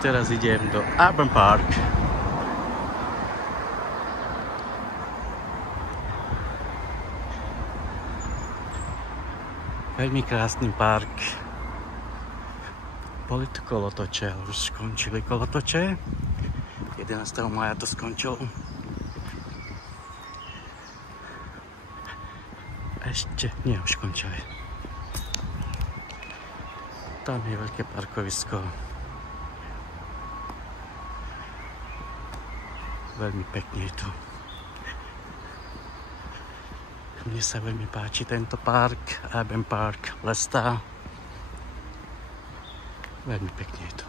teraz idem do Urban Park. Veľmi krásny park. Boli tu kolotoče, ale už skončili kolotoče. 11. mája to skončilo. Ešte, nie, už skončili. Tam je veľké parkovisko. Veľmi pekne je tu. Mne sa veľmi páči tento park, Urban Park, Leicester. Veľmi pekne je tu.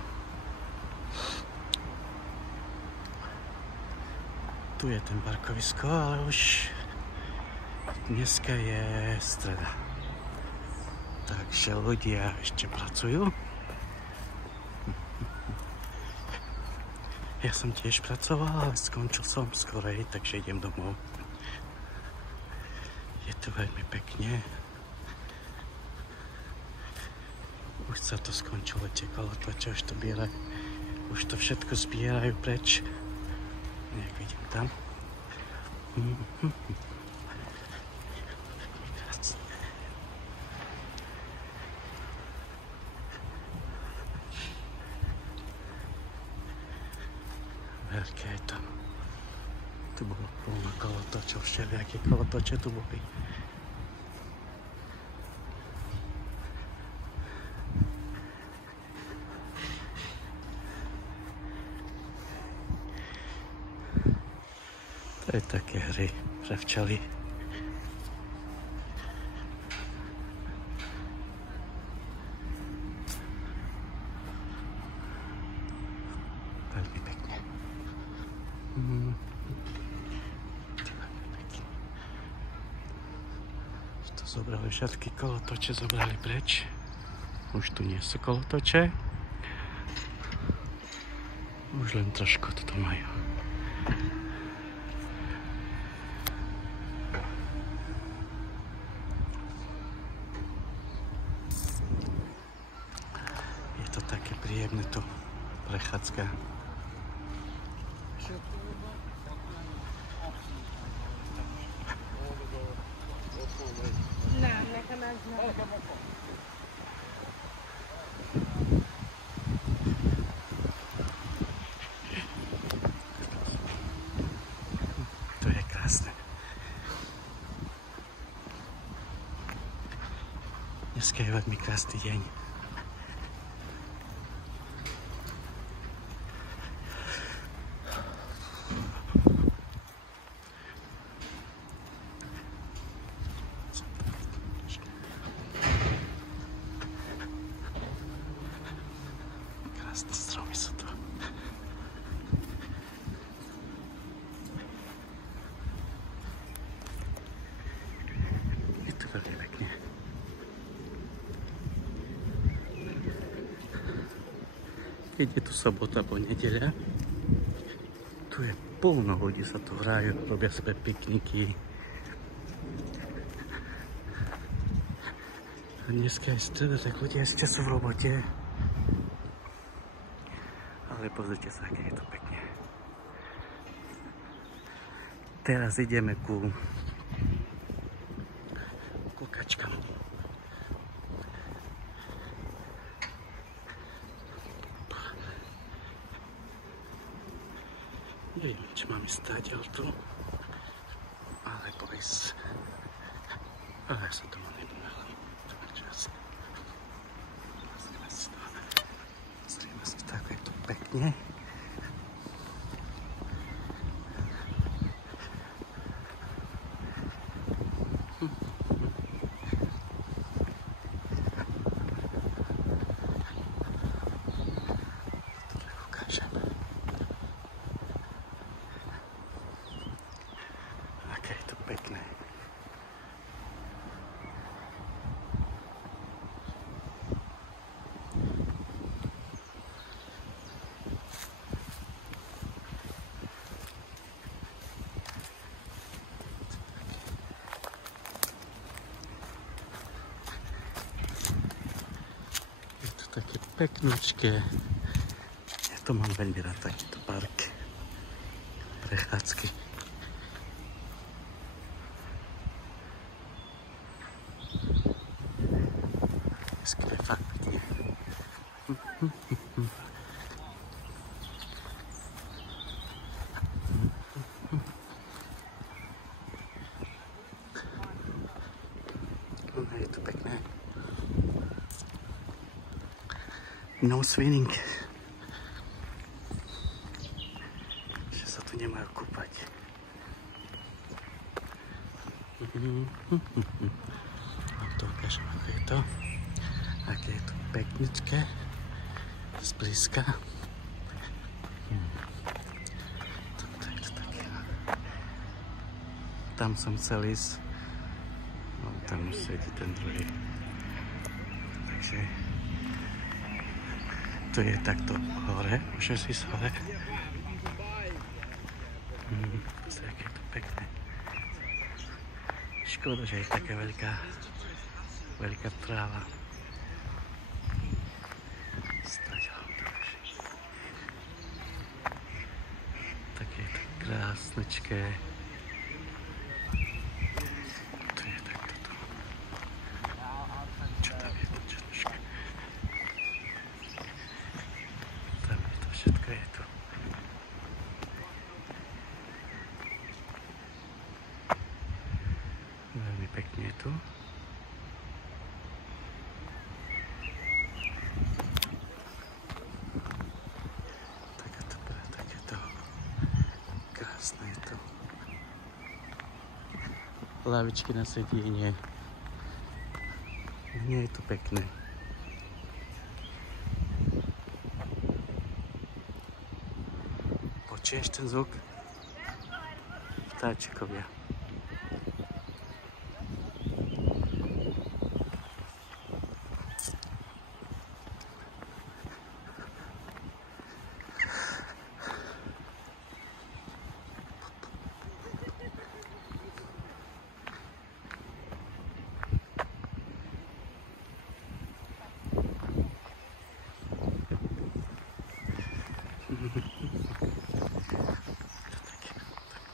Tu je ten parkovisko, ale už dneska je streda. Takže ľudia ešte pracujú. Ja som tiež pracoval, ale skončil som skorej, takže idem domov. Je to veľmi pekne. Už sa to skončilo, tie kolotoče, už to všetko zbierajú preč. Nejak vidím tam. Veľké je to. Tu bolo plno kolotočov, všelijaké kolotoče tu boli. To je také hry pre včely. Veľmi pekne. To zobrali všetky kolotoče, zobrali preč. Už tu nie sú kolotoče. Už len trošku toto majú. Je to také príjemné tu prechádzka. To je krásne. Dneska je veľmi krásny deň. Krásne stromy sú tu. Je to veľmi pekne. Keď je tu sobota po nedeľa, tu je plno ľudí, sa tu hrajú, robia sebe pikniky. A dneska je streda, tak ľudia ešte sú v robote. Ale pozrite sa, aké je to pekne. Teraz ideme ku kačkám. Neviem, či mám ísť stáť tu, alebo ísť. Ale ja som tomu nebudel. Čas. Pozrieme si, tak je to pekne. Aké je to pekné. Je to také peknúčké. Je to Preto mám veľmi rád takýto park. Prechádzky. Dneska je fakt pekne. Je to pekné. No swimming. Že sa tu nemajú kúpať. A to ukážem, ako je to. Aké je to pekničké. Zblízka. Toto je to také. Tam som chcel ísť. No, tam už sedí ten druhý. Takže to je takto hore. Môžem si ísť hore. Pozri, aké je to pekné. Škoda, že je taká veľká tráva. Také je to krásnečké. To je takto to. Čo tam je to černoška? Tam je to, všetko je tu. Veľmi pekne je tu. Krásne je to. Lavičky na sedienie. Nie je to pekné. Počuješ ten zvuk? Vtáčikovia.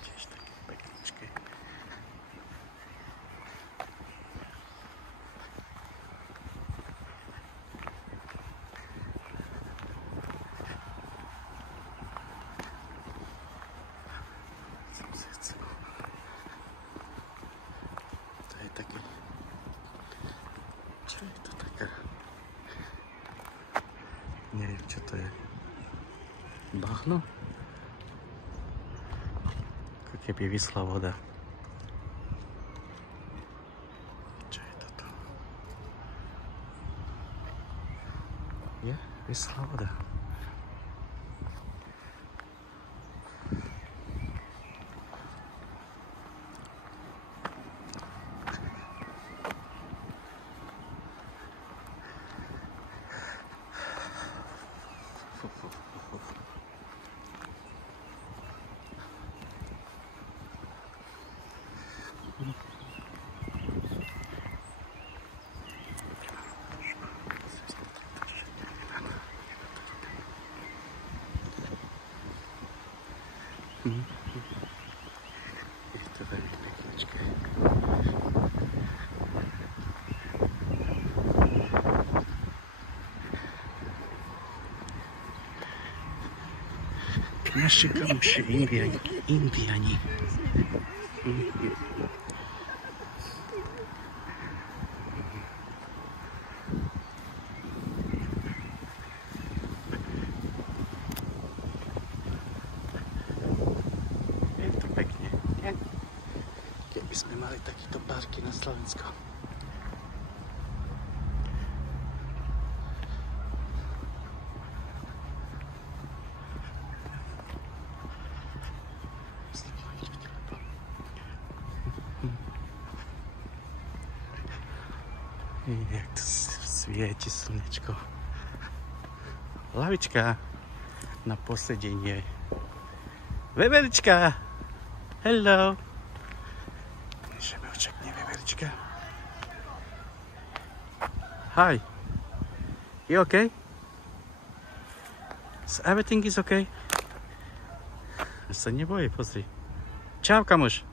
Tiež také pekničké. To je také. Čo je to taká? Neviem, čo to je. Bahno? Ako keby vyschla voda. Čo je toto? Je? Vyschla voda. Je to veľmi pekničké. Naši kamoši, Indiani. Je to pekne. Keby sme mali takýto parky na Slovensku. Jak to svieti slnečko. Lavička na posedenie. Veverička! Hello! Že mi očakne veverička. Hi! You okay? Everything is okay? Sa nebojí, pozri. Čau, kamoš.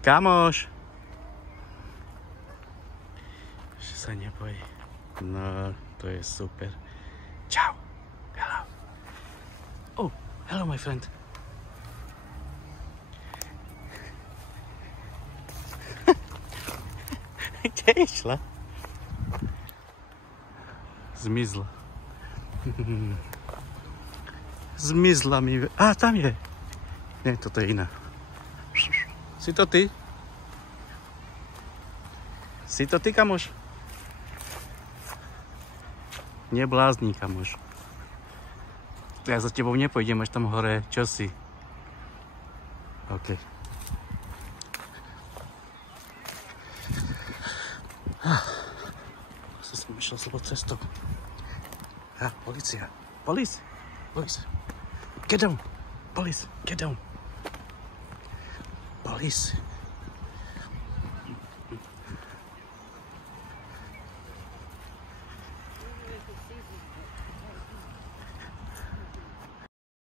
Kamoš. Že sa nebojí. No, to je super. Čau. Hello. Oh, hello, my friend. Kde išla? Zmizla. Zmizla mi. Á, tam je. Nie, toto je iná. Si to ty? Si to ty, kamoš? Neblázni, kamoš. Ja za tebou nepôjdem až tam hore. Čo si? OK. Som išiel zlou cestou. Policia. Police. Police. Get down. Police. Get down. Police.